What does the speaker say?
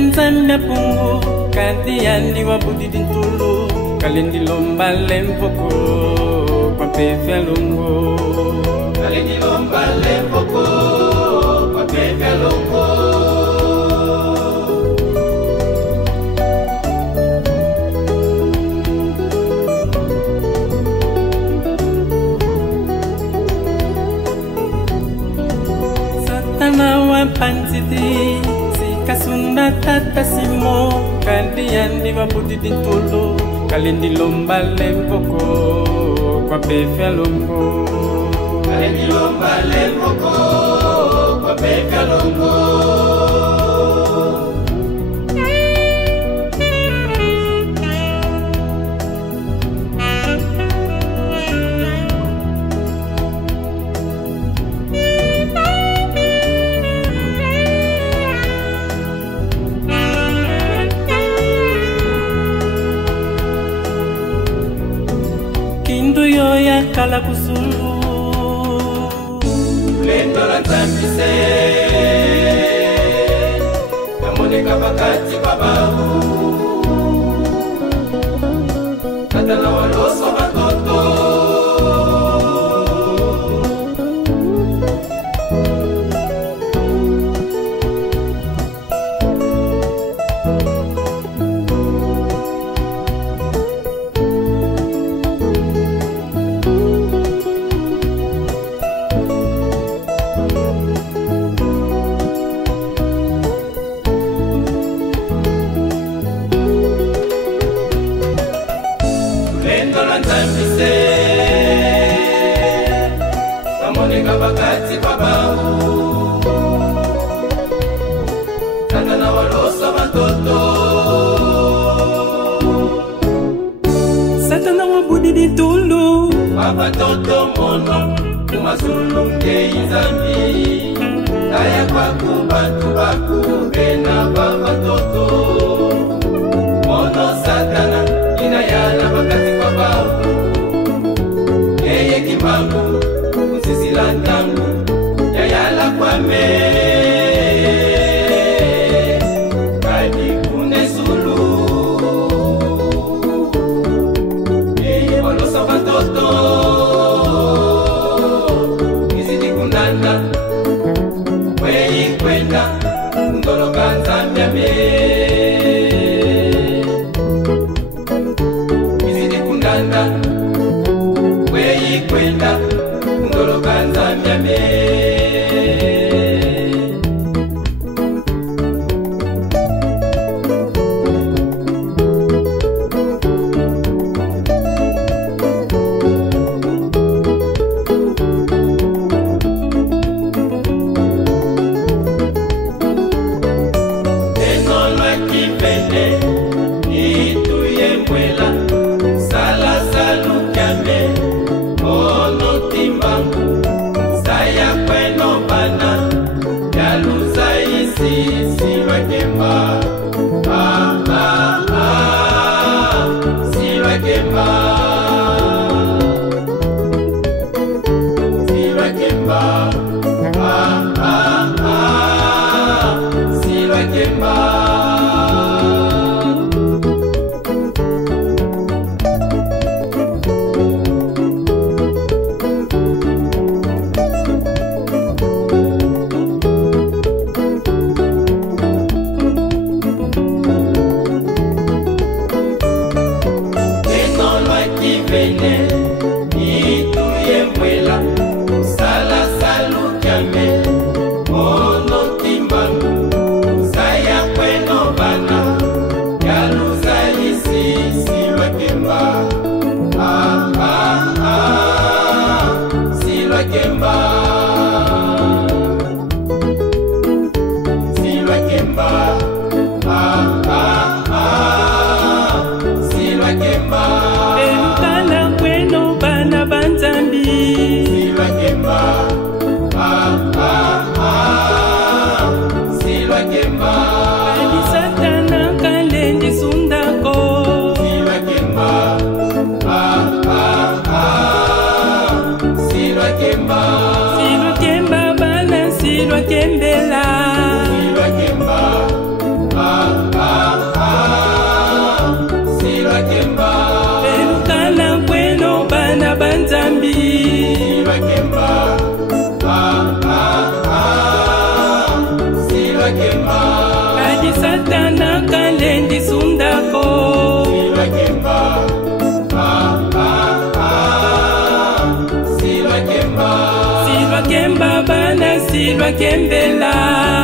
nzambe pungu kati yandi wa budidi ntulu kalindi lomba lempoko kwa pefe longo kalindi lomba lempoko kwa pefe longo satana wa pansiti kasunda tata simo kandi yandi wa budidi ntulu kalindi lomba lempoko kwa pefe longo kalindi lomba lempoko kwa pefe longo ya kala kusulu lendo la tambise kamoneka pakati bababu katala waloso batoto kamoneka pakati bababu katana walosa batoto satana wabudidi ntulu wabatoto mono kumazulu ngeinzambi kaya kwaku bantu baku bena babatoto mono satana inayala pakati bababu yeye kimbangu sisi lantangu yayala kwa me kadi kune sulu yeye walosa batoto izidi kunanda weyi kwenda ndoloka nzambi ame izidi kunanda weyi kwenda ndoloka nzambi ame Silwa kemba bana silwa kembela silwa kemba lwa kendela